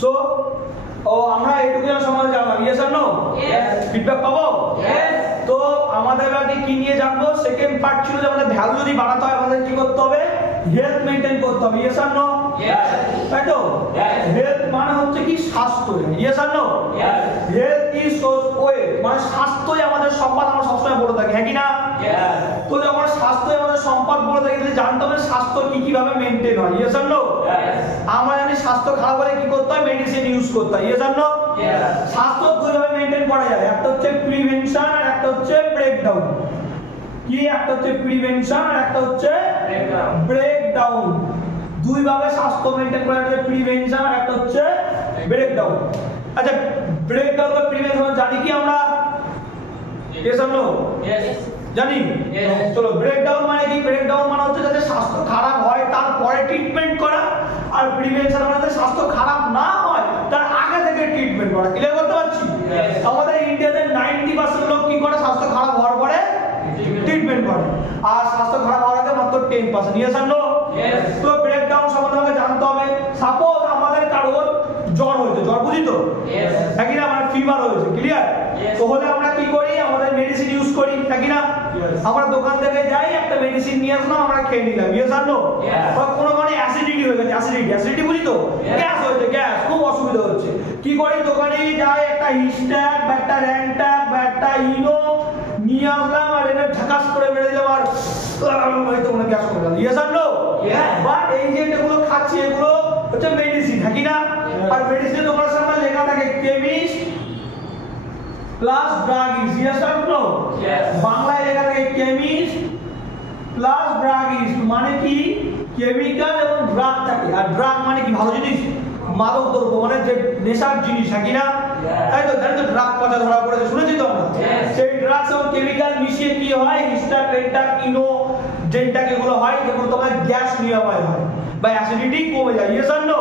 So আমরা education সম্বন্ধে জানলাম, ইয়েস আর নো? ফিডব্যাক পাবো? তো আমাদের আগে কি নিয়ে জানবো? সেকেন্ড পার্ট ছিল যে আমাদের ভ্যালু যদি বাড়াতে হয় আমাদের কি করতে হবে? হেলথ মেইনটেইন করতে হবে, ইয়েস আর নো? তাই তো? হেলথ মানে হচ্ছে কি? স্বাস্থ্য, ইয়েস আর নো? হেলথ ইজ ওয়েলথ, মানে স্বাস্থ্যই আমাদের সম্পদ, আমরা সবসময় বলে থাকি, হ্যাঁ কি না? তো যখন স্বাস্থ্যই আমাদের সম্পদ বলে থাকি তাহলে জানতে হবে স্বাস্থ্য কি কিভাবে মেইনটেইন হয়, ইয়েস আর নো? আমরা জানি স্বাস্থ্য খারাপ হলে কি করতে হয়? মেডিসিন ইউজ করতে হয়, ইয়েস আর নো? স্বাস্থ্য দুইভাবে মেইনটেইন করা যায়, একটা হচ্ছে প্রিভেনশন আর একটা হচ্ছে ব্রেকডাউন। কি? একটা হচ্ছে প্রিভেনশন আর একটা হচ্ছে ব্রেকডাউন। দুই ভাবে স্বাস্থ্য মেইনটেইন করা যায়, প্রিভেনশন আর একটা হচ্ছে ব্রেকডাউন। আচ্ছা, ব্রেকডাউন বা প্রিভেনশন জানি কি আমরা? ইয়েস আর নো? জানি। চলো, ব্রেকডাউন মানে কি? ব্রেকডাউন মানে হচ্ছে যাতে স্বাস্থ্য খারাপ হয় তারপরে ট্রিটমেন্ট করা, আর প্রিভেনশন মানে যাতে স্বাস্থ্য খারাপ না হয় তার আগে থেকে ট্রিটমেন্ট করা। ক্লিয়ার করতে পারছি? আমাদের ইন্ডিয়াতে 90% লোক কি করে? স্বাস্থ্য খারাপ হওয়ার পরে ট্রিটমেন্ট করে, আর স্বাস্থ্য খারাপ হওয়ার আগে মাত্র 10%। ইয়েস আর নো? তো ব্রেকডাউন সম্বন্ধে আমাকে জানতে হবে। সাপোজ আমাদের কারোর জ্বর হয়েছে, জ্বর বুঝি তো? নাকি না? মানে ফিভার হয়েছে, ক্লিয়ার? তো হলে আমরা কি করি? আমাদের মেডিসিন ইউজ করি, নাকি না? আমরা দোকান থেকে যাই, একটা মেডিসিন নিয়ে আসলাম, আমরা খেয়ে নিলাম, ইয়েস আর নো? বা কোনো মানে অ্যাসিডিটি হয়ে গেছে, অ্যাসিডিটি বুঝি তো? গ্যাস হয়েছে, গ্যাস, খুব অসুবিধা হচ্ছে, কি করি? দোকানে যাই, একটা হিস্ট্যাগ বা একটা র্যান্ট্যাগ বা একটা ইনো নিয়ে আসলাম, আর এটা ঝাকাস করে মেরে দিলাম, আর হয়তো মনে গ্যাস করে গেল, ইয়েস আর নো? বাট এই যে এগুলো খাচ্ছি এগুলো হচ্ছে মেডিসিন, নাকি না? আর মেডিসিন তোমার সামনে লেখা থাকে কেমিস্ট প্লাস ড্রাগিস্ট, ইয়েস আর নো? বাংলায় লেখা থাকে কেমিস্ট প্লাস ড্রাগিস্ট, মানে কি? কেমিক্যাল এবং ড্রাগ থাকে। আর ড্রাগ মানে কি? ভালো জিনিস, মাদক দ্রব্য, মানে যে নেশার জিনিস, নাকি না? তাই তো? জানি তো ড্রাগ কথা ধরা পড়েছে, শুনেছি তো আমরা। সেই ড্রাগস এবং কেমিক্যাল মিশিয়ে কি হয়? হিস্টাক, রেন্টাক, ইনো, জেন্টাক, এগুলো হয় যেগুলো তোমার গ্যাস নিরাময় হয় বা অ্যাসিডিটি কমে যায়, ইয়েস আর নো?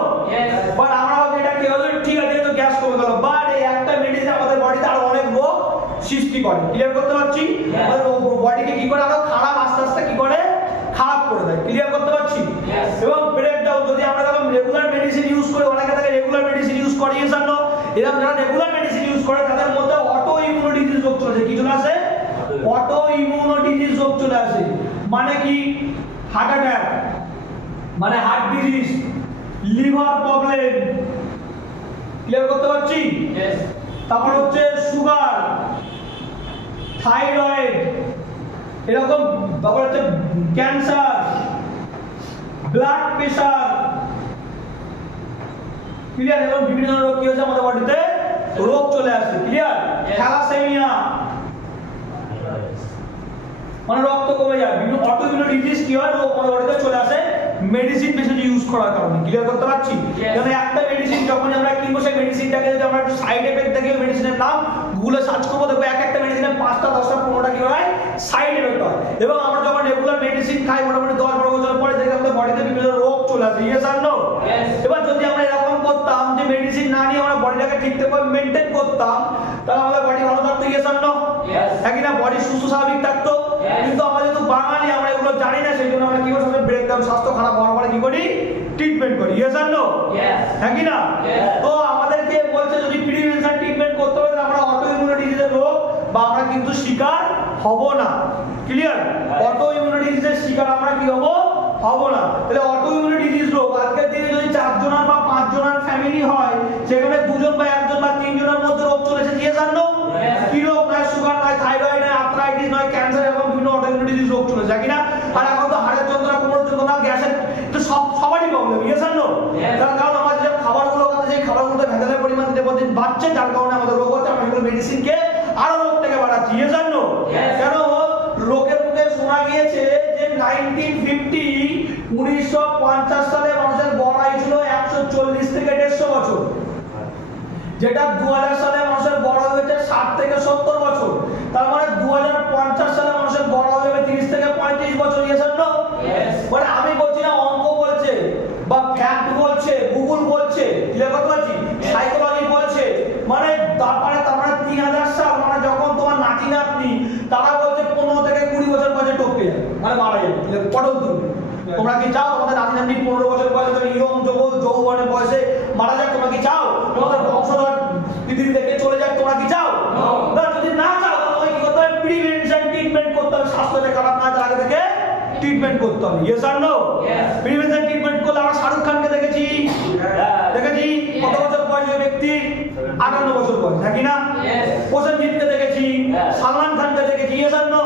বাট আমরা ভাবি এটা কি হলো? ঠিক আছে, তো গ্যাস কমে গেল, বাট এই একটা মেডিসিন আমাদের বডিতে আরো অনেক রোগ সৃষ্টি করে। ক্লিয়ার করতে পারছি? আমাদের বডিকে কি করে? আরো খারাপ, আস্তে আস্তে কি করে? খারাপ করে দেয়। ক্লিয়ার করতে পারছি? এবং ব্রেকডাউন, যদি আমরা রেগুলার মেডিসিন ইউজ করি, অনেকে থাকে রেগুলার মেডিসিন ইউজ করে, ইয়েস আর নো? এরকম যারা রেগুলার মেডিসিন ইউজ করে তাদের মধ্যে অটো ইমিউনো ডিজিজ রোগ চলে আসে। কি চলে আসে? অটো ইমিউনো ডিজিজ রোগ চলে আসে। মানে কি? হার্ট অ্যাটাক, মানে heart disease, liver problem. Clear করতে পারছি? তারপর হচ্ছে সুগার, থাইরয়েড, এরকম, তারপর হচ্ছে ক্যান্সার, ব্লাড প্রেসার, ক্লিয়ার? এবং বিভিন্ন রোগ কি হচ্ছে আমাদের বডিতে? রোগ চলে আসে, ক্লিয়ার? থ্যালাসেমিয়া, মানে রক্ত কমে যায়। বিভিন্ন অটোইমিউন ডিজিজ কি হয়? রোগ আমাদের বডিতে চলে আসে মেডিসিন বেশি ইউজ করার কারণে। ক্লিয়ার করতে পারছি? কারণ একটা মেডিসিন যখন আমরা কিনবো, সেই মেডিসিনটাকে যদি আমরা একটু সাইড এফেক্ট দেখি, মেডিসিনের নাম গুগলে সার্চ করবো, দেখবো এক একটা মেডিসিনের 5টা 10টা 15টা কি হয়? সাইড এফেক্ট হয়। এবং আমরা যখন রেগুলার মেডিসিন খাই মোটামুটি 10-12 বছর পরে দেখি আমাদের বডিতে বিভিন্ন রোগ চলে আসে, ইয়েস আর নো? এবার যদি আমরা এরকম করতাম যে মেডিসিন না নিয়ে আমরা বডিটাকে ঠিকঠাক মেইনটেইন করতাম, তাহলে আমাদের বডি ভালো থাকতো, ইয়েস আর নো? নাকি না? বডি সুস্থ স্বাভাবিক থাকতো। কিন্তু আমরা যেহেতু বাঙালি, আমরা এগুলো জানি না, সেই জন্য আমরা কি করি? সবসময় ব্রেকডাউন, স্বাস্থ্য খারাপ হওয়ার পরে কি করি? ট্রিটমেন্ট করি, ইয়েস আর নো? নাকি না? তো আমাদেরকে বলছে যদি প্রিভেনশন ট্রিটমেন্ট করতে হবে তাহলে আমরা অটো ইমিউনো ডিজিজের রোগ বা আমরা কিন্তু শিকার হব না। ক্লিয়ার? অটো ইমিউনো ডিজিজের শিকার আমরা কি হব? হব না। তাহলে অটো ইমিউনো ডিজিজ রোগ আজকের দিনে যদি 4 জনের বা 5 জনের ফ্যামিলি হয়, সেখানে 2 জন বা 1 জন বা 3 জনের মধ্যে রোগ চলে এসেছে, ইয়েস আর নো? কি রোগ? নয় সুগার, নয় থাইরয়েড, নয় আর্থ্রাইটিস, নয় ক্যান্সার, এবং বিভিন্ন অটোইমিউন ডিজিজ রোগ চলে যায়, কিনা? আর এখন তো হাড়ের যন্ত্রণা, কোমরের যন্ত্রণা, গ্যাসের, এটা সবারই প্রবলেম, ইয়েস আর নো? তার কারণ আমরা যে খাবারগুলো খাচ্ছি, সেই খাবারগুলোতে ভেজালের পরিমাণ দিনে দিন বাড়ছে, যার কারণে আমাদের রোগ হচ্ছে। আমরা সেগুলো মেডিসিনকে আরো রোগটাকে বাড়াচ্ছি, ইয়েস আর নো? কেন? লোকের মুখে শোনা গিয়েছে যে 1950 সালে মানুষের গড় আয়ু ছিল 140 থেকে 150 বছর, যেটা 2000 সালে মানুষের গড় হয়েছে 60 থেকে 70 বছর। তার মানে 2050 সালে মানুষের গড় হবে 30 থেকে 35 বছর, ইয়েস আর নো? মানে আমি বলছি না, অঙ্ক বলছে বা ফ্যাক্ট বলছে, গুগল বলছে, ক্লিয়ার করতে পারছি? সাইকোলজি বলছে, মানে তারপরে 3000 সাল, মানে যখন তোমার নাতি নাতনি, তারা বলছে 15 থেকে 20 বছর বয়সে টপকে যাবে, মানে মারা যাবে। পটল তুমি, তোমরা কি চাও তোমাদের নাতি নাতনি 15 বছর বয়সে ইয়ং যৌবনের বয়সে মারা যাক? তোমরা কি চাও? ট্রিটমেন্ট করতে হবে ইয়েস আর নো প্রিভেনশন ট্রিটমেন্ট করলে আমরা শাহরুখ খানকে দেখেছি কত বছর বয়সী ব্যক্তি 58 বছর বয়স নাকি না প্রসেনজিৎকে দেখেছি সালমান খানকে দেখেছি ইয়েস আর নো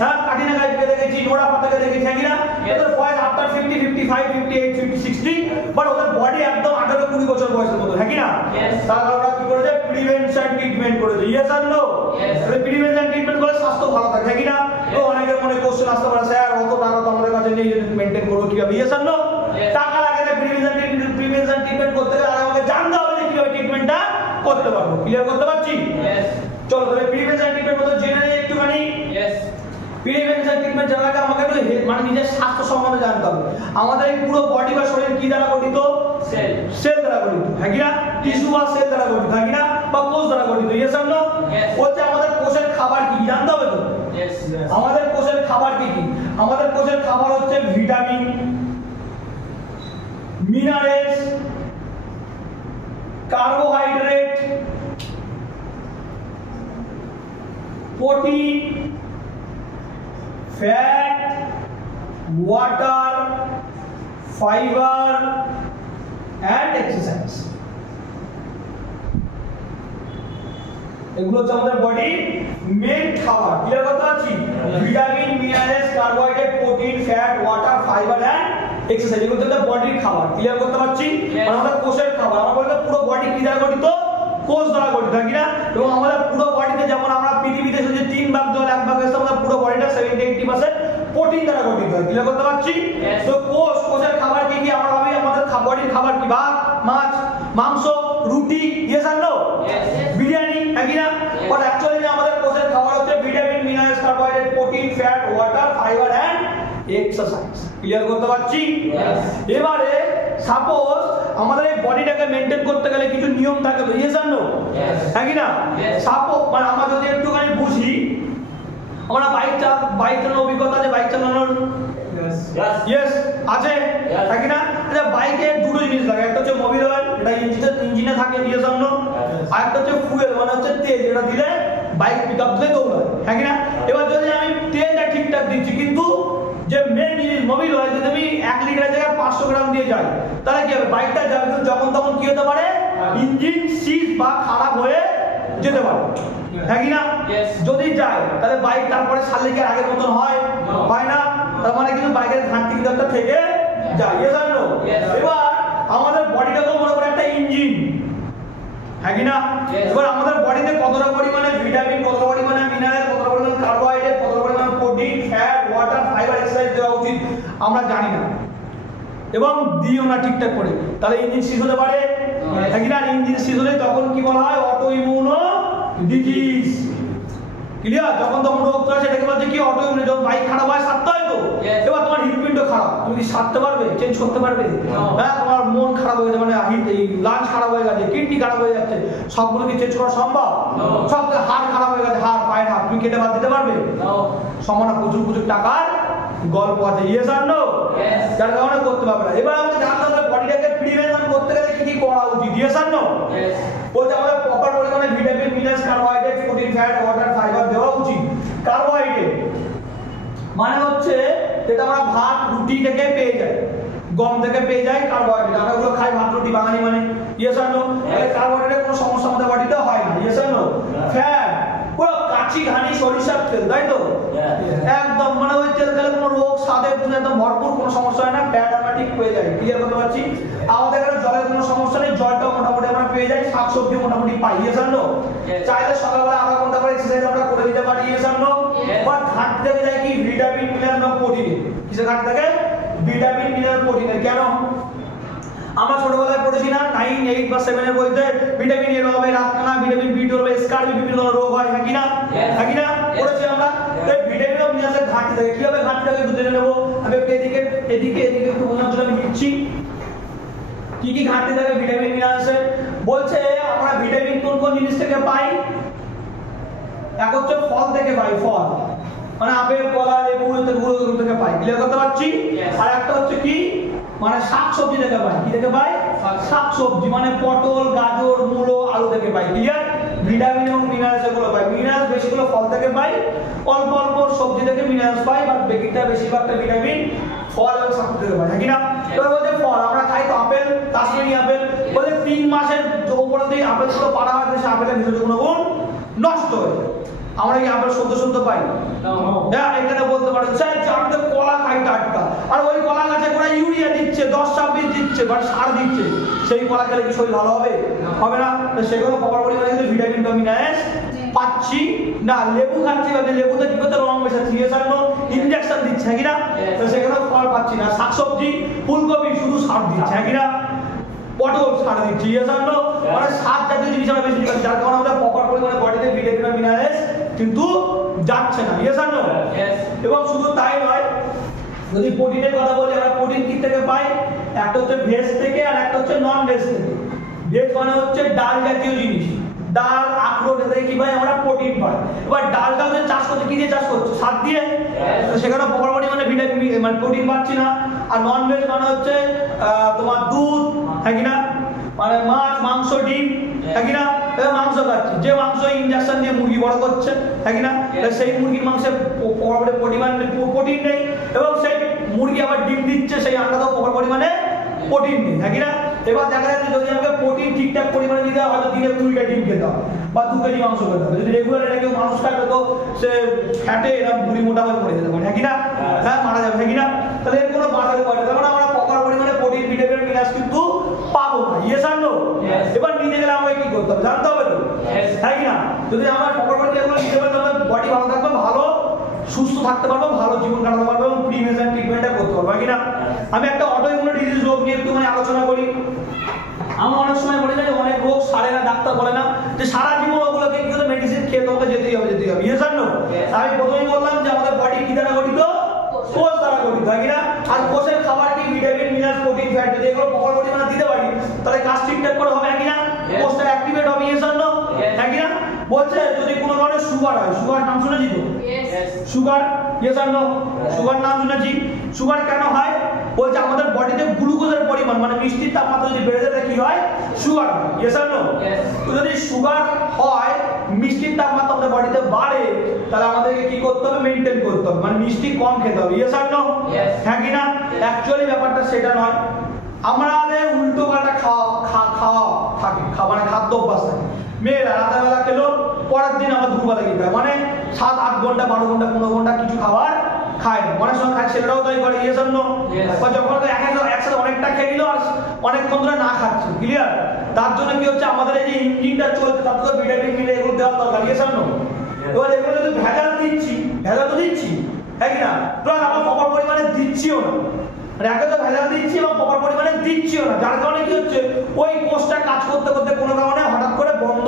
হ্যাঁ কাটিনা কাইফকে দেখেছি নোরা ফাতেকে দেখেছি নাকি না এদের বয়স আফটার 50 55 58 50 60 বাট ওদের বডি একদম 18 20 বছর বয়সের মতো নাকি না তাহলে ওরা কি করেছে প্রিভেনশন ট্রিটমেন্ট করেছে ইয়েস আর নো প্রিভেনশন ট্রিটমেন্ট করে স্বাস্থ্য ভালো থাকে নাকি না তো অনেকের মনে কোশ্চেন আসতে পারে স্যার অত টাকা তো আমাদের কাছে নেই মেইনটেইন করব কিভাবে ইয়েস আর নো টাকা লাগে না প্রিভেনশন ট্রিটমেন্ট করতে গেলে আর আমাকে জানতে হবে যে কিভাবে ট্রিটমেন্টটা করতে পারবো ক্লিয়ার করতে পারছি চলো তাহলে প্রিভেনশন ট্রিটমেন্ট মতো জেনে নিই একটুখানি প্রিভেনশন ট্রিটমেন্ট জানার আগে আমাকে একটু মানে নিজের স্বাস্থ্য সম্বন্ধে জানতে হবে আমাদের এই পুরো বডি বা শরীর কি দ্বারা গঠিত সেল দ্বারা গঠিত হ্যাঁ কি না টিস্যু বা সেল দ্বারা গঠিত হ্যাঁ কি না বা কোষ দ্বারা গঠিত ইয়েস আর নো হচ্ছে আমাদের কোষের খাবার কি জানতে হবে তো আমাদের কোষের খাবার কি আমাদের কোষের খাবার হচ্ছে vitamin minerals carbohydrate protein fat water fibre and exercise এগুলো হচ্ছে আমাদের বডি মেইন খাবার ক্লিয়ার করতে পারছি vitamin minerals carbohydrate protein fat water fibre and exercise এগুলো হচ্ছে বডির খাবার ক্লিয়ার করতে পারছি আমাদের কোষের খাবার আমরা বলতে পুরো বডি কি দ্বারা গঠিত কোষ দ্বারা গঠিত নাকি না এবং আমাদের পুরো বডিতে যেমন আমরা পৃথিবীতে যে 3 ভাগ জল 1 ভাগ আছে আমাদের পুরো বডিটা 70-80% প্রোটিন দ্বারা গঠিত হয় ক্লিয়ার করতে পারছি তো কোষের খাবার কি কি আমরা ভাবি আমাদের বডির খাবার কি ভাত মাছ মাংস রুটি ইয়েস আর নো বিরিয়ানি নাকি না বাট অ্যাকচুয়ালি আমাদের কোষের খাবার হচ্ছে vitamin minerals carbohydrate protein fat water fibre and exercise clear করতে পারছি এবারে সাপোজ আমাদের এই বডিটাকে মেইনটেইন করতে গেলে কিছু নিয়ম থাকে তো ইয়েস আর নো নাকি না সাপোজ মানে আমরা যদি একটুখানি বুঝি আমরা বাইক চালানোর অভিজ্ঞতা আছে বাইক চালানোর ইয়েস আছে নাকি না আচ্ছা বাইকে দুটো জিনিস লাগে একটা হচ্ছে মোবিল অয়েল এটা ইঞ্জিনে থাকে ইয়েস আর নো আর একটা হচ্ছে ফুয়েল মানে হচ্ছে তেল যেটা দিলে বাইক পিকআপ দিলে দৌড়ায় নাকি না এবার যদি আমি তেলটা ঠিকঠাক দিচ্ছি কিন্তু যে মেন জিনিস মোবিল অয়েল যদি আমি 1 লিটারের জায়গায় 500 গ্রাম দিয়ে যাই তাহলে কি হবে বাইকটা যাবে কিন্তু যখন তখন কি হতে পারে ইঞ্জিন সিজ বা খারাপ হয়ে যেতে পারে নাকি না যদি যায় তাহলে বাইক তারপরে সালে কি আগের মতন হয় না তার মানে কিন্তু বাইকের ঘাটতি কিন্তু একটা থেকে যায় ইয়েস আর নো এবার আমাদের বডিটাকেও মনে করে একটা ইঞ্জিন হ্যাঁ কি না এবার আমাদের বডিতে কতটা পরিমাণে ভিটামিন কতটা পরিমাণে মিনারেল কতটা পরিমাণে কার্বোহাইড্রেট কতটা পরিমাণে protein fat water fibre exercise দেওয়া উচিত আমরা জানি না এবং দিও না ঠিকঠাক করে তাহলে ইঞ্জিন সিজ হতে পারে হ্যাঁ কি না ইঞ্জিন সিজ হলে তখন কি বলা হয় অটো ইমিউন ডিজিজ ক্লিয়ার যখন তখন রোগ চলে সেটাকে বলছে কি অটো ইমিউন যখন বাইক খারাপ হয় সারতে হয় তো এবার তোমার হৃদপিণ্ড খারাপ তুমি সারতে পারবে চেঞ্জ করতে পারবে হ্যাঁ তোমার মন খারাপ হয়ে যাবে মানে লাঞ্চ খারাপ হয়ে গেছে কিডনি খারাপ হয়ে যাচ্ছে সবগুলো কি চেঞ্জ করা সম্ভব সব হাড় খারাপ হয়ে গেছে হাড় পায়ের হাড় তুমি কেটে বাদ দিতে পারবে সমানা প্রচুর টাকার গল্প আছে ইয়েস আর নো যার কারণে করতে পারবে না এবার আমাদের জানতে হবে বডিটাকে প্রিভেনশন করতে গেলে কি কি করা উচিত ইয়েস আর নো বলতে আমাদের প্রপার পরিমাণে vitamin minerals carbohydrate protein fat water fibre দেওয়া উচিত কার্বোহাইড্রেট মানে হচ্ছে যেটা আমরা ভাত রুটি থেকে পেয়ে যাই গম থেকে পেয়ে যাই কার্বোহাইড্রেট আমরা ওগুলো খাই ভাত রুটি বাঙালি মানে ইয়েস আর নো তাহলে কার্বোহাইড্রেটের কোনো সমস্যা আমাদের বডিতে হয় না ইয়েস আর নো ফ্যাট পুরো কাঁচি ঘানি সরিষার তেল তাই তো একদম মানে ওই তেল খেলে কোনো রোগ স্বাদে একদম ভরপুর কোনো সমস্যা হয় না ফ্যাট আমরা ঠিক পেয়ে যাই ক্লিয়ার করতে পারছি আমাদের এখানে জলের কোনো সমস্যা নেই জলটাও মোটামুটি আমরা পেয়ে যাই শাকসবজি মোটামুটি পাই ইয়েস আর নো চাইলে সকালবেলা আধা ঘন্টা করে এক্সারসাইজ আমরা করে দিতে পারি ইয়েস আর নো বাট ঘাটতি থেকে যায় কি ভিটামিন মিনারেল এবং প্রোটিন কিসে ঘাটতি থাকে ভিটামিন মিনারেল প্রোটিনের কেন আমরা ছোটবেলায় পড়েছি না 9, 8 বা 7 এর বইতে ভিটামিন এর অভাবে রাতকানা ভিটামিন বি12 স্কারবি বিভিন্ন রোগ হয় হ্যাঁ কি না পড়েছি আমরা এই ভিটামিন ও মিনারেলের ঘাটতি থাকে কিভাবে ঘাটতি থাকে একটু জেনে নেব আমি এদিকে একটু বোঝার জন্য আমি লিখছি কি কি ঘাটতি থাকে ভিটামিন মিনারেলসে বলছে আমরা ভিটামিন কোন জিনিস থেকে পাই এক হচ্ছে ফল থেকে পাই ফল মানে আপেল কলা লেবু এগুলো থেকে পাই ক্লিয়ার করতে পারছি আর একটা হচ্ছে কি মানে শাকসবজি থেকে পাই কি থেকে পাই শাকসবজি মানে পটল গাজর মূলো আলু থেকে পাই ক্লিয়ার ভিটামিন এবং মিনারেলস এগুলো পাই। মিনারেলস বেশিগুলো ফল থেকে পাই, অল্প অল্প সবজি থেকে মিনারেলস পাই, বাট বাকিটা বেশিরভাগটা ভিটামিন ফল এবং শাক থেকে পাই, নাকি না? এবার বলছে ফল আমরা খাই তো আপেল, কাশ্মীরি আপেল, বলছে 3 মাসের উপরে দিয়ে আপেলগুলো পাড়া হয় সে আপেলের ভিতরে গুণগুণ নষ্ট হয়ে যায়। আমরা কি আপেল সদ্য পাই? হ্যাঁ, এখানে বলতে পারেন স্যার আমি তো কলা খাই টাটকা, আর ওই কলা গাছে করে ইউরিয়া দিচ্ছে, 10-26 দিচ্ছে, বাট সার দিচ্ছে, সেই কলা খেলে কি শরীর ভালো হবে? হবে না। সেগুলো প্রপার পরিমাণে কিন্তু ভিটামিন বা মিনারেলস পাচ্ছি না। লেবু খাচ্ছি, মানে লেবুতে কি করতে রং মেশাচ্ছে, ইনজেকশন দিচ্ছে, কি না? তো সেখানে ফল পাচ্ছি না। শাকসবজি, ফুলকপি শুধু সার দিচ্ছে, কি না? পটল সার দিচ্ছি, মানে সার জাতীয় জিনিস আমরা বেশি খাচ্ছি, যার কারণে আমাদের প্রপার পরিমাণে বডিতে ভিটামিন আর মিনারেলস কিন্তু যাচ্ছে না। এবং শুধু তাই নয়, যদি প্রোটিনের কথা বলি, আমরা প্রোটিন কি থেকে পাই? একটা হচ্ছে ভেজ থেকে আর একটা হচ্ছে নন ভেজ থেকে। ভেজ মানে হচ্ছে ডাল জাতীয় জিনিস, ডাল, আখরোট, এদের কি পাই আমরা? প্রোটিন পাই। এবার ডালটা হচ্ছে চাষ করতে কি দিয়ে চাষ করছে? সার দিয়ে। সেখানে প্রপার পরিমাণে ভিটামিন মানে প্রোটিন পাচ্ছি না। আর নন ভেজ মানে হচ্ছে তোমার দুধ, হ্যাঁ কি না? মানে মাছ, মাংস, ডিম, হ্যাঁ কি না? মাংস খাচ্ছি, যে মাংস ইনজেকশন দিয়ে মুরগি বড় করছে, হ্যাঁ কি না? সেই মুরগির মাংসে প্রোটিন নেই, এবং সেই মুরগি আবার ডিম দিচ্ছে, সেই আন্ডাতেও প্রপার পরিমাণে প্রোটিন নেই, হ্যাঁ কি না? এবার দেখা যাচ্ছে যদি আমাকে প্রোটিন ঠিকঠাক পরিমাণে দিতে হয়, হয়তো দিনে 2টা ডিম খেতে হবে বা 2 কেজি মাংস খেতে হবে। যদি রেগুলার এটা কেউ মানুষ খাবে তো সে ফ্যাটে এরকম বুড়ি মোটা হয়ে পড়ে যেতে পারে, হ্যাঁ কি না? হ্যাঁ, মারা যাবে, হ্যাঁ কি না? তাহলে এর কোনো বাঁচাতে পারে না। তাহলে আমরা প্রপার পরিমাণে প্রোটিন, ভিটামিন, মিনারেলস কিন্তু পাবো না। ইয়েস আর নো? এবার নিতে গেলে আমাকে কি করতে হবে? জানতে হবে তো, হ্যাঁ কি না? যদি আমরা প্রপার পরিমাণে এগুলো নিতে পারি তাহলে বডি ভালো থাকবে, ভালো সুস্থ থাকতে পারবো, ভালো জীবন কাটাতে পারবো, এবং প্রিভেনশন ট্রিটমেন্টটা করতে পারবো, হ্যাঁ কি না? আমি একটা অটোইমিউন ডিজিজ রোগ নিয়ে একটুখানি আলোচনা করি। আমরা অনেক সময় বলে যাই অনেক রোগ সারে না, ডাক্তার বলে না যে সারা জীবন ওগুলোকে কি করে মেডিসিন খেয়ে তোমাকে যেতেই হবে। ইয়েস আর নো? আমি প্রথমেই বললাম যে আমাদের বডি কি দ্বারা গঠিত? কোষ দ্বারা গঠিত, হয় কিনা? আর কোষের খাবার কি? Vitamin, minerals, protein, fat. যদি এগুলো প্রপার পরিমাণে দিতে পারি তাহলে কাজ ঠিকঠাক করে হবে, হ্যাঁ কিনা? কোষটা অ্যাক্টিভেট হবে, ইয়েস আর নো? হ্যাঁ কিনা? বলছে যদি কোনো ধরনের সুগার হয়, সুগার নাম শুনেছি তো? সুগার, ইয়েস আর নো? সুগার নাম শুনেছি। সুগার কেন হয়? বলছে আমাদের বডিতে গ্লুকোজের পরিমাণ মানে মিষ্টির তাপমাত্রা যদি বেড়ে যায় কি হয়? সুগার হয়, ইয়েস আর নো? তো যদি সুগার হয়, মিষ্টির তাপমাত্রা আমাদের বডিতে বাড়ে, তাহলে আমাদেরকে কি করতে হবে? মেইনটেইন করতে হবে, মানে মিষ্টি কম খেতে হবে, ইয়েস আর নো? হ্যাঁ কি না? অ্যাকচুয়ালি ব্যাপারটা সেটা নয়। আমাদের উল্টো পাল্টা মানে খাদ্য অভ্যাস থাকে। মেয়েরা রাতেরবেলা খেলো, পরের দিন আবার দুপুরবেলা কি খায়, মানে 7-8 ঘন্টা, 12 ঘন্টা, 15 ঘন্টা কিছু খাবার খায় না। অনেক সময় খায়, ছেলেরাও তাই করে, ইয়েস আর নো? বা যখন একসাথে অনেকটা খেয়ে নিল আর অনেকক্ষণ ধরে না খাচ্ছে, ক্লিয়ার? তার জন্য কি হচ্ছে, আমাদের এই যে ইঞ্জিনটা চলছে তার তো ভিটামিন মিনারেল এগুলো দেওয়ার দরকার, ইয়েস আর নো? এবার এগুলো যদি ভেজাল দিচ্ছি, ভেজাল তো দিচ্ছি, হ্যাঁ কি না? প্লাস আমরা প্রপার পরিমাণে দিচ্ছিও না, মানে একে তো ভেজাল দিচ্ছি এবং প্রপার পরিমাণে দিচ্ছিও না, যার কারণে কি হচ্ছে ওই কোষটা কাজ করতে করতে কোনো কারণে হঠাৎ করে বন্ধ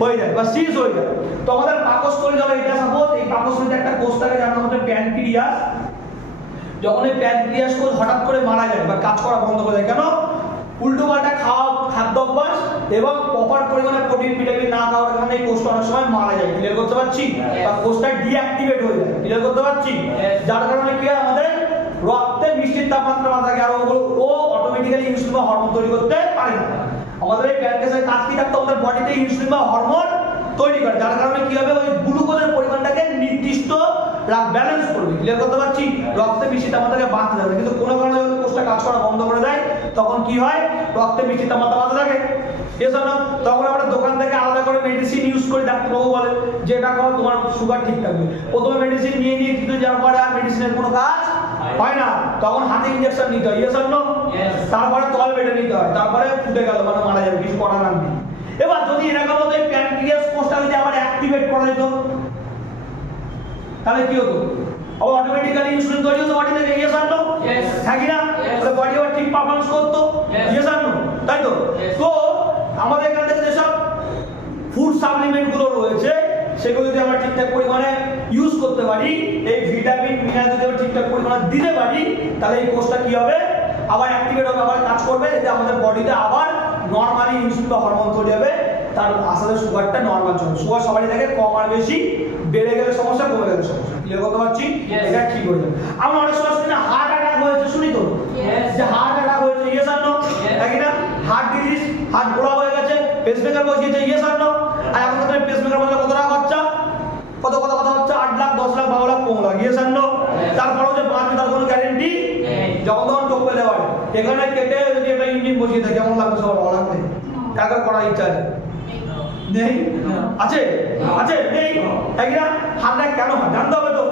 হয়ে যায় বা সিজ হয়ে যায়। তো আমাদের পাকস্থলী যাবে, এটা সাপোজ এই পাকস্থলীতে একটা কোষ থাকে যার নাম হচ্ছে প্যানক্রিয়াস। যখন এই প্যানক্রিয়াস কোষ হঠাৎ করে মারা যায় বা কাজ করা বন্ধ করে যায়, কেন? উল্টো পাল্টা খাওয়া, খাদ্য অভ্যাস এবং প্রপার পরিমাণে প্রোটিন, ভিটামিন না খাওয়ার কারণে এই কোষটা অনেক সময় মারা যায়, ক্লিয়ার করতে পারছি? বা কোষটা ডিঅ্যাক্টিভেট হয়ে যায়, ক্লিয়ার করতে পারছি? যার কারণে কি হয়, আমাদের রক্তে মিষ্টির তাপমাত্রা বাড়া থাকে, আর ও অটোমেটিক্যালি ইনসুলিন বা হরমোন তৈরি করতে পারে না। আমাদের এই প্যানক্রিয়াসের কাজ কি থাকতো? আমাদের বডিতে ইনসুলিন বা হরমোন তৈরি করে, যার কারণে কি হবে, ওই গ্লুকোজের পরিমাণটাকে নির্দিষ্ট ব্যালেন্স করবে, ক্লিয়ার করতে পারছি? রক্তে মিষ্টির তাপমাত্রাকে বাড়তে থাকে, কিন্তু কোনো কারণে যখন কোষটা কাজ করা বন্ধ করে দেয় তখন কি হয়? রক্তে মিষ্টির তাপমাত্রা বাড়তে থাকে, ঠিক আছে? তখন আমরা দোকান থেকে আলাদা করে মেডিসিন ইউজ করি, ডাক্তারবাবু বলে যে এটা খাও তোমার সুগার ঠিক থাকবে। প্রথমে মেডিসিন নিয়ে কিন্তু যাওয়ার পরে আর মেডিসিনের কোনো কাজ হয় না, তখন হাতে ইনজেকশন নিতে হয়, ইয়েস আর নো? তারপরে তল বেটে নিতে হয়, তারপরে ফুটে গেল, মানে মারা যাবে, কিছু করার নেই। এবার যদি এরকম হতো এই প্যানক্রিয়াস কোষটা যদি আবার অ্যাক্টিভেট করা যেত তাহলে কি হতো? আবার অটোমেটিক্যালি ইনসুলিন তৈরি হতো বডি থেকে, ইয়েস আর নো? হ্যাঁ কি না? তাহলে বডি আবার ঠিক পারফরম্যান্স করতো, ইয়েস আর নো? তাই তো? তো আমাদের এখান থেকে যেসব ফুড সাপ্লিমেন্ট গুলো রয়েছে সেগুলো যদি আমরা ঠিকঠাক পরিমাণে ইউজ করতে পারি, এই ভিটামিন, মিনারেল যদি আমরা ঠিকঠাক পরিমাণে দিতে পারি, তাহলে এই কোষটা কি হবে? আবার অ্যাক্টিভেট হবে, আবার কাজ করবে, এতে আমাদের বডিতে আবার নরমালি ইনসুলিন বা হরমোন তৈরি হবে, তার আসলে সুগারটা নরমাল চলবে। সুগার সবারই থাকে, কম আর বেশি, বেড়ে গেলে সমস্যা, কমে গেলে সমস্যা, ক্লিয়ার করতে পারছি? এটা ঠিক হয়ে যাবে। আমরা অনেক সময় শুনি না হার্ট অ্যাটাক হয়েছে, শুনি তো যে হার্ট অ্যাটাক হয়েছে, ইয়েস আর নো? হ্যাঁ কি না? হার্ট ডিজিজ, হার্ট ব্লক হয়ে গেছে, পেসমেকার বসিয়েছে, ইয়েস আর নো? আর এখন তুমি পেসমেকার বসলে কত টাকা খরচা, কত কথা হচ্ছে 8 লাখ 10 লাখ 12 লাখ 15 লাখ, ইয়েস আর নো? তারপরেও যে বাঁচবে তার কোনো গ্যারেন্টি যখন তখন টোপ পেতে পারে। এখানে কেটে যদি একটা ইঞ্জিন বসিয়ে দেয় কেমন লাগবে সবার? ভালো লাগবে? কাকার করার ইচ্ছা আছে? নেই? আছে? আছে? নেই? একই না? হার্ট অ্যাটাক কেন হয় জানতে হবে তো,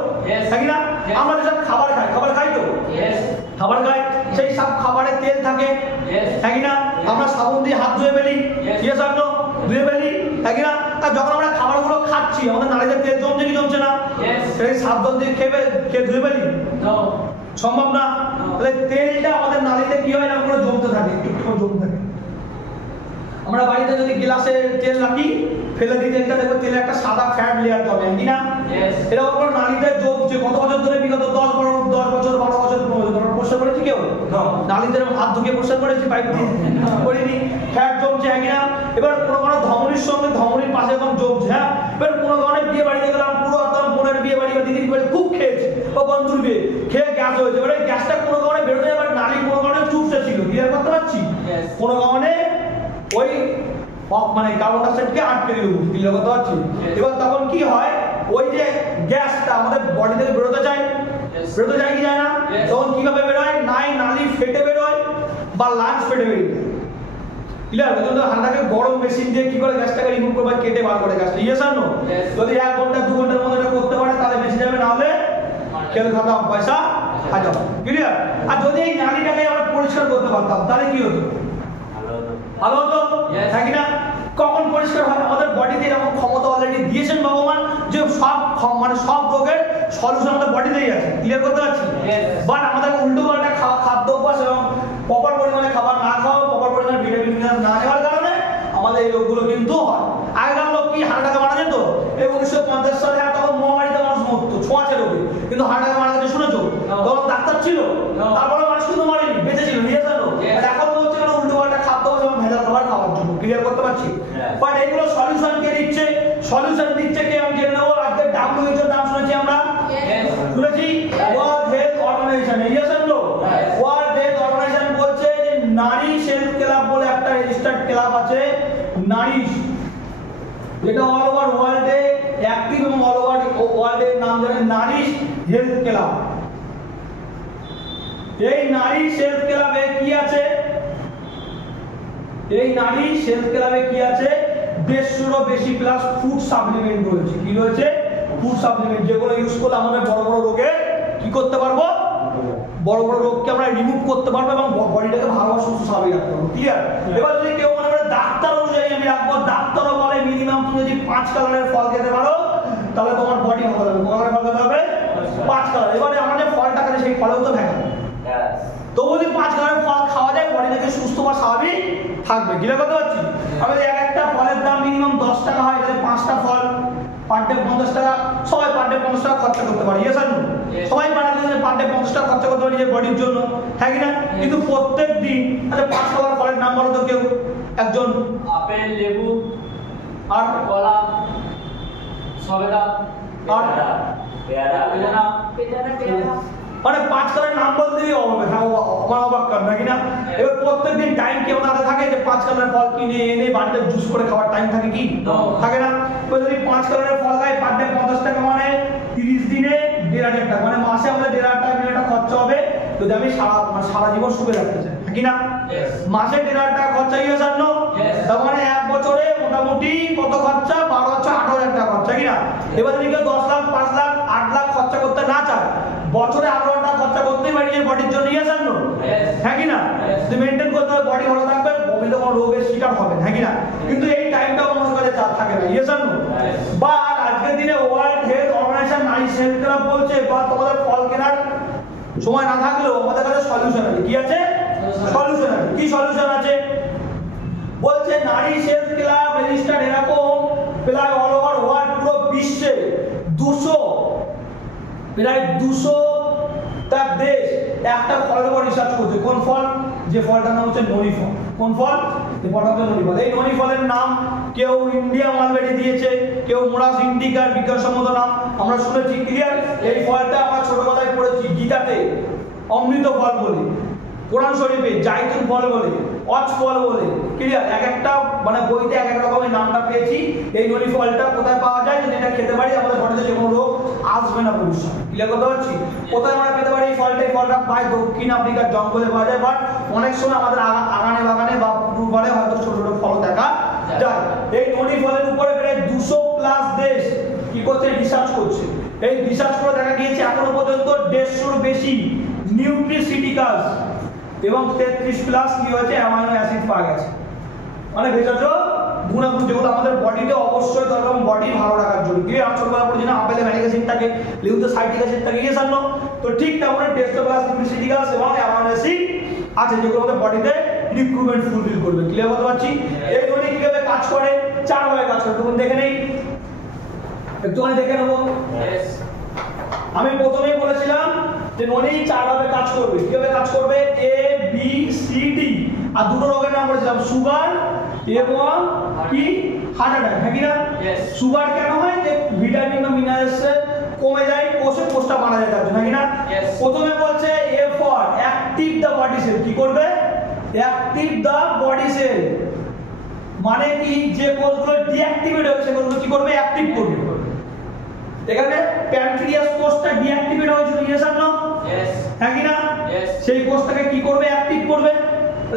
একই না? আমরা যেসব খাবার খাই তো, খাবার খাই, সেই সব খাবারে তেল থাকে, একই না? আমরা সাবুন দিয়ে হাত ধুয়ে ফেলি, ইয়েস আর নো? ধুয়ে ফেলি, একই না? আর যখন আমরা খাবারগুলো খাচ্ছি আমাদের নাড়িতে তেল জমছে কি জমছে না? সেই সাবধান দিয়ে খেয়ে ধুয়ে ফেলি? সম্ভব না। তাহলে তেলটা আমাদের নাড়িতে কি হয় না পুরো জমতে থাকে, একটু জমতে থাকে। আমরা বাড়িতে যদি গ্লাসে তেল রাখি, ফেলে দিই তেলটা, দেখো তেলে একটা সাদা ফ্যাট লেয়ার জমে, কি না? এরকম করে নাড়িতে জমছে কত বছর ধরে, বিগত 10 বছর 12 বছর 15 বছর আমরা পরিষ্কার করেছি কেউ? নাড়িতে হাত ধুয়ে পরিষ্কার করেছি পাইপ দিয়ে? করিনি। ফ্যাট জমছে, একই না? এবার কোনো ধমনির সঙ্গে ধমনির পাশে এখন জমছে, হ্যাঁ? এবার কোনো ধরনের বিয়ে বাড়িতে গেলাম, পুরো একদম বোনের বিয়ে বাড়ি বা দিদির বাড়ি খুব খেয়েছি বা বন্ধুর বিয়ে, খেয়ে গ্যাস হয়েছে, এবারে গ্যাসটা কোনো কারণে বেরোতে যাবে, নালী কোনো কারণে চুপসে ছিল, ক্লিয়ার করতে পারছি? কোনো কারণে ওই মানে কার্বন ডাইঅক্সাইডকে আটকে দিল, ক্লিয়ার করতে পারছি? এবার তখন কি হয়, ওই যে গ্যাসটা আমাদের বডি থেকে বেরোতে চায়, বেরোতে যায় কি যায় না? তখন কিভাবে বেরোয়? নালী ফেটে বেরোয় বা লাঞ্চ ফেটে বেরোয়, ক্লিয়ার? কিন্তু হালকাকে গরম মেশিন দিয়ে কি করে গ্যাসটাকে রিমুভ করবে, কেটে বার করে গ্যাসটা, ইয়েস আর নো? যদি 1 ঘন্টা 2 ঘন্টার মধ্যে এটা করতে পারে তাহলে বেঁচে যাবে, না হলে খেল খতম, পয়সা হাজার, ক্লিয়ার? আর যদি এই নালীটাকে আমরা পরিষ্কার করতে পারতাম তাহলে কি হতো? ভালো হতো, নাকি না? কখন পরিষ্কার হয়? আমাদের বডিতে এরকম ক্ষমতা অলরেডি দিয়েছেন ভগবান যে সব রোগের সলিউশন আমাদের বডিতেই আছে, ক্লিয়ার করতে পারছি? বাট আমাদের উল্টো পাল্টা খাদ্য অভ্যাস এবং প্রপার পরিমাণে খাবার না খাওয়া, প্রপার পরিমাণে ভিটামিন না নেওয়ার কারণে আমাদের এই রোগগুলো কিন্তু হয়। আগেকার লোক কি হার্ট অ্যাটাকে মারা যেত? এই 1950 সালে তখন মহামারীতে মানুষ মরতো ছোঁয়াচে রোগে, কিন্তু হার্ট অ্যাটাকে মারা গেছে শুনেছো? তখন ডাক্তার ছিল, তারপরে মানুষ কিন্তু মরেনি, বেঁচে ছিল, নিয়ে জানো? এখন হচ্ছে কেন? উল্টো পাল্টা খাদ্য এবং ভেজাল খাবার খাওয়ার জন্য, ক্লিয়ার করতে পারছি? বাট এগুলো সলিউশন কে দিচ্ছে? সলিউশন দিচ্ছে কে আমি জেনে নেবো। আজকে WHO নাম শুনেছি আমরা, শুনেছি? ওয়ার্ল্ড হেলথ অর্গানাইজেশন, ইয়েস আর নো? ওয়ার্ল্ড হেলথ অর্গানাইজেশন বলছে যে নারী হেলথ ক্লাব বলে একটা রেজিস্টার্ড ক্লাব আছে, নারী, যেটা অল ওভার ওয়ার্ল্ডে অ্যাক্টিভ এবং অল ওভার ওয়ার্ল্ডের নাম জানেন নারী হেলথ ক্লাব। এই নারী হেলথ ক্লাবে কি আছে? এই নারী হেলথ ক্লাবে কি আছে? 150 বেশি প্লাস ফুড সাপ্লিমেন্ট রয়েছে। কি রয়েছে? ফুড সাপ্লিমেন্ট, যেগুলো ইউজ করলে আমাদের বড় বড় রোগে কি করতে পারবো? বড় বড় রোগকে আমরা রিমুভ করতে পারবো এবং বডিটাকে ভালোভাবে সুস্থ স্বাভাবিক রাখতে পারবো, ক্লিয়ার? এবার যদি কেউ মনে করে ডাক্তার অনুযায়ী আমি রাখবো, ডাক্তারও বলে মিনিমাম তুমি যদি 5 কালারের ফল খেতে পারো তাহলে তোমার বডি ভালো হবে। কালারের ফল খেতে হবে 5 কালার। এবারে আমাদের ফলটা খালি সেই ফলেও তো ভেঙে তো যদি 5 কালারের ফল খাওয়া যায় বডি থেকে সুস্থ বা স্বাভাবিক থাকবে, ক্লিয়ার করতে পারছি? আমি একটা ফলের দাম মিনিমাম 10 টাকা হয়, তাহলে 5টা ফল পার ডে 50 টাকা, সবাই পার ডে 50 টাকা খরচা করতে পারে, ইয়েস আর নো? সবাই পারে পার ডে 50 টাকা খরচা করতে পারে নিজের বডির জন্য, হ্যাঁ কি না? কিন্তু প্রত্যেক দিন আচ্ছা 5 কালার ফলের নাম বলো তো কেউ একজন। আপেল, লেবু, আর কলা, সবেদা, আর পেয়ারা, পেয়ারা, মানে 5 কালারের নাম বলতেই হবে, হ্যাঁ আমার অবাক কর নাকি না? এবার প্রত্যেকদিন টাইম কেমন হাতে থাকে যে 5 কালারের ফল কিনে এনে বাড়িতে জুস করে খাওয়ার টাইম থাকে কি? থাকে না? তো যদি 5 কালারের ফল খাই পার ডে 50 টাকা মানে 30 দিনে 1500 টাকা, মানে মাসে আমাদের 1500 টাকা খরচা হবে যদি আমি সারা জীবন সুখে রাখতে চাই, কি না? মাসে 1500 টাকা খরচা, ইয়েস আর নো? তার মানে 1 বছরে মোটামুটি কত খরচা? 12 হচ্ছে 8000 টাকা খরচা, কি না? এবার যদি কেউ 10 লাখ 5 লাখ 8 লাখ খরচা করতে না চায়, বছরে 18 টাকা খরচা করতেই পারি নিজের বডির জন্য, ইয়েস আর নো? হ্যাঁ কি না? যদি মেইনটেইন করতে হবে, বডি ভালো থাকবে, ভবিষ্যতে কোনো রোগের শিকার হবে না, হ্যাঁ কি না? কিন্তু এই টাইমটাও আমাদের কাছে থাকে না, ইয়েস আর নো? বা আজকের দিনে ওয়ার্ল্ড হেলথ অর্গানাইজেশন নারী হেলথ ক্লাব বলছে বা তোমাদের ফল কেনার সময় না থাকলেও আমাদের কাছে সলিউশন আছে। কি আছে? সলিউশন আছে। কি সলিউশন আছে? বলছে নারী হেলথ ক্লাব রেজিস্টার্ড এরকম প্রায় অল ওভার ওয়ার্ল্ড পুরো বিশ্বে 200 প্রায় 200টা দেশ একটা ফলের উপর রিসার্চ করছে। কোন ফল? যে ফলটার নাম হচ্ছে ননি ফল। কোন ফল? যে ফলটা হচ্ছে ননি ফল। এই ননি ফলের নাম কেউ ইন্ডিয়া মালবেরি দিয়েছে, কেউ মোরাস ইন্ডিকার বিজ্ঞানসম্মত নাম আমরা শুনেছি, ক্লিয়ার? এই ফলটা আমরা ছোটবেলায় পড়েছি গীতাতে অমৃত ফল বলে, কোরআন শরীফে জাইতুন ফল বলে, অচ ফল বলে, ক্লিয়ার? এক একটা মানে বইতে এক এক রকমের নামটা পেয়েছি। এই ননি ফলটা কোথায় পাওয়া যায়? যদি এটা খেতে পারি আমাদের বডিতে যে কোনো রোগ আসবে না ভবিষ্যতে। ক্লিয়ার করতে পারছি? কোথায় আমরা পেতে পারি এই ফলটা? এই ফলটা প্রায় দক্ষিণ আফ্রিকার জঙ্গলে পাওয়া যায়, বাট অনেক সময় আমাদের আগানে বাগানে বা পুকুর পাড়ে হয়তো ছোট ছোট ফল দেখা যায়। এই ননি ফলের উপরে প্রায় 200+ দেশ কি করছে? রিসার্চ করছে। এই রিসার্চ করে দেখা গিয়েছে এখনো পর্যন্ত 150-র বেশি নিউট্রিসিউটিক্যালস এবং 33+ কি হয়েছে অ্যামাইনো অ্যাসিড পাওয়া গেছে। মানে ভেষজ গুণাগুণ যেগুলো আমাদের বডিতে অবশ্যই দরকার বডি ভালো রাখার জন্য। কি আমরা ছোটবেলা পড়ছি না আপেলে ম্যালিক অ্যাসিড থাকে, লিউতে সাইট্রিক অ্যাসিড থাকে, ইয়ে জানো? তো ঠিক তেমন 150+ নিউট্রিসিউটিক্যালস এবং অ্যামাইনো অ্যাসিড আছে যেগুলো আমাদের বডিতে রিক্রুটমেন্ট ফুলফিল করবে। ক্লিয়ার করতে পারছি? এই ননি কিভাবে কাজ করে? 4 ভাবে কাজ করে। তোমরা দেখে নেই, একটুখানি দেখে নেবো। আমি প্রথমেই বলেছিলাম যে ননি 4 ভাবে কাজ করবে। কিভাবে কাজ করবে? A B C D আর দুটো রোগের নাম বলেছিলাম, সুগার এবং কি হার্ট অ্যাটাক। হ্যাঁ কি না? সুগার কেন হয়? যে ভিটামিন বা মিনারেলস কমে যায়, কোষটা মারা যায় তার জন্য। হ্যাঁ কি না? প্রথমে বলছে A for active the body cell. কি করবে? অ্যাক্টিভ দ্য বডি সেল মানে কি? যে কোষগুলো ডিঅ্যাক্টিভেট হয়েছে সেগুলো কি করবে? অ্যাক্টিভ করবে। এখানে প্যানক্রিয়াস কোষটা ডিঅ্যাক্টিভেট হয়েছিল, ইয়েস আর নো? হ্যাঁ কি না? সেই কোষটাকে কি করবে? অ্যাক্টিভ করবে।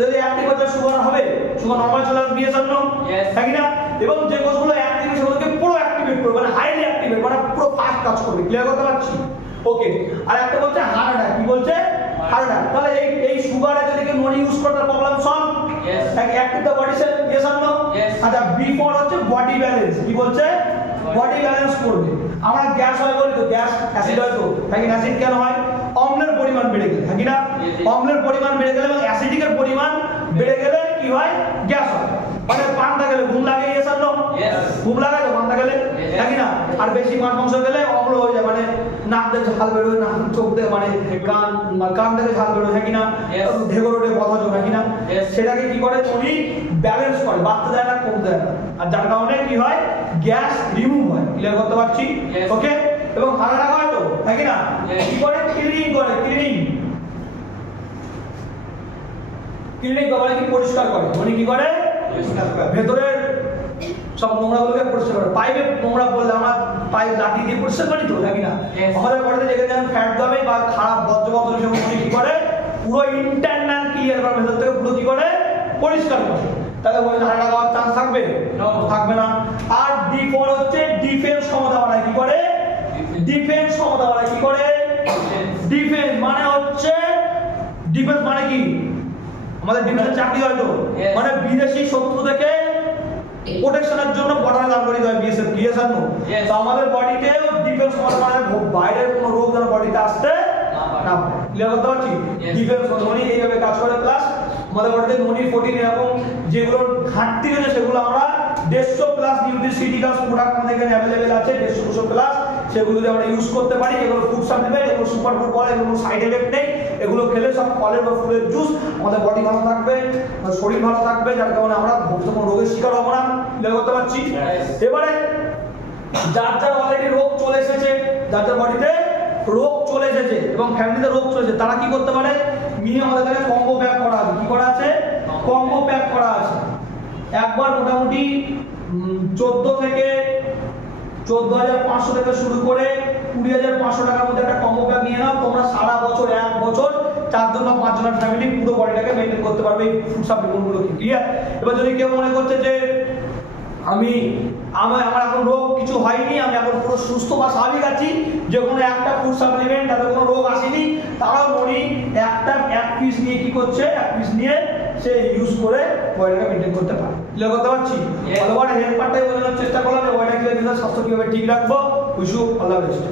যদি অ্যাক্টিভ হলে সুগার হবে, সুগার নরমাল চলে আসবে, ইয়েস আর নো? হ্যাঁ কি না? এবং যে কোষগুলো অ্যাক্টিভ সেগুলোকে পুরো অ্যাক্টিভেট করবে, মানে হাইলি অ্যাক্টিভেট, মানে পুরো ফাস্ট কাজ করবে। ক্লিয়ার করতে পারছি? ওকে। আর একটা বলছে হার্ট অ্যাটাক। কি বলছে? Heart attack. তাহলে এই সুগারে যদি কেউ ননি ইউজ করে তার problem solve. Active the body cell, yes আর নো? আচ্ছা, বি ফর হচ্ছে বডি ব্যালেন্স। কি বলছে? বডি ব্যালেন্স করবে। আমরা গ্যাস হয় বলি তো, গ্যাস অ্যাসিড হয় তো। হ্যাঁ কি? অ্যাসিড কেন হয়? অম্লের পরিমাণ বেড়ে গেলে। হ্যাঁ কি না? অম্লের পরিমাণ বেড়ে গেলে এবং অ্যাসিডিকের পরিমাণ বেড়ে গেলে কি হয়? গ্যাস হয়। মানে পান্তা গেলে ঘুম লাগে, ইয়েস আর নো? ঘুম লাগে তো পান্তা গেলে। হ্যাঁ কি না? আর বেশি মাংস গেলে অম্ল হয়ে যায়, মানে নাক থেকে ঝাল বেরোয়, নাক চোখ থেকে মানে কান থেকে ঝাল বেরোয়। হ্যাঁ কি না? ঢেগরোটে বদহজম। হ্যাঁ কি না? সেটাকে কি করে? ননি ব্যালেন্স করে, বাড়তে দেয় না, কমতে দেয় না। আর যার কারণে কি হয়? গ্যাস রিমুভ হয়। ক্লিয়ার করতে পারছি? ওকে। এবং হার্ট অ্যাটাক হয় তো। হ্যাঁ কি না? কি করে? ক্লিনিং করে। ক্লিনিং করে কি? পরিষ্কার করে। মানে কি করে? ভেতরের সব নোংরাগুলোকে পরিষ্কার করে। পাইপে নোংরা পড়লে আমরা পাইপ লাঠি দিয়ে পরিষ্কার করি তো। হ্যাঁ কি না? আমাদের বডিতে যেখানে ফ্যাট জমে বা খারাপ বর্জ্য সেগুলো কি করে? পুরো ইন্টারনাল ক্লিয়ার করে, ভেতর থেকে পুরো কি করে? পরিষ্কার করে। তাহলে ওই হার্ট অ্যাটাক হওয়ার চান্স থাকবে? থাকবে না। আর ডি ফর হচ্ছে ডিফেন্স ক্ষমতা বাড়ায়। কি করে? ডিফেন্স ক্ষমতা বাড়ায়। কি করে? ডিফেন্স মানে হচ্ছে, ডিফেন্স মানে কি? আমাদের ডিফেন্সের চাকরি হয় তো, মানে বিদেশি শত্রু থেকে প্রোটেকশনের জন্য বর্ডার গার্ড করি হয় বিএসএফ। ইয়েস আর নো? তো আমাদের বডিতে ডিফেন্স ক্ষমতা মানে বাইরের কোনো রোগ যেন বডিতে আসতে না পারে। ক্লিয়ার করতে পারছি? ডিফেন্স ননি এইভাবে কাজ করে। প্লাস আমাদের বডিতে ননি 14 এরকম যেগুলোর ঘাটতি রয়েছে সেগুলো আমরা 150+ নিউট্রিসিউটিক্যালস প্রোডাক্ট আমাদের এখানে অ্যাভেলেবেল আছে, 150-200+। সেগুলো যদি আমরা ইউজ করতে পারি, এগুলো ফুড সাপ্লিমেন্ট, এগুলো সুপার ফুড বলে, এগুলো সাইড এফেক্ট নেই। এগুলো খেলে সব ফলের বা ফুলের জুস, আমাদের বডি ভালো থাকবে, শরীর ভালো থাকবে, যার কারণে আমরা কোনো রোগের শিকার হবো না। ক্লিয়ার করতে পারছি? এবারে যার যার অলরেডি রোগ চলে এসেছে, যার যার বডিতে রোগ চলে এসেছে এবং ফ্যামিলিতে রোগ চলে এসেছে, তারা কি করতে পারে? মিনিমাম আমাদের কাছে কম্বো প্যাক করা আছে। কি করা আছে? কম্বো প্যাক করা আছে। একবার মোটামুটি 14,500 থেকে শুরু করে 20,500 টাকার মধ্যে একটা কম্বো প্যাক নিয়ে নাও। তোমরা সারা বছর 1 বছর 4 জন বা 5 জনের ফ্যামিলি পুরো বডিটাকে মেইনটেইন করতে পারবে এই ফুড সাপ্লিমেন্টগুলোকে। ক্লিয়ার? এবার যদি কেউ মনে করছে যে আমার এখন রোগ কিছু হয়নি, আমি এখন পুরো সুস্থ বা স্বাভাবিক আছি, যে কোনো একটা ফুড সাপ্লিমেন্ট তাতে কোনো রোগ আসেনি, তারাও ননি এক পিস নিয়ে কি করছে? 1 পিস নিয়ে সে ইউজ করে বডিটাকে মেইনটেইন করতে পারে। ক্লিয়ার করতে পারছি? অল ওভার হেলথ পার্টটাই বোঝানোর চেষ্টা করলাম যে বডিটা কিভাবে স্বাস্থ্য কিভাবে ঠিক রাখবো। Wish you all the best.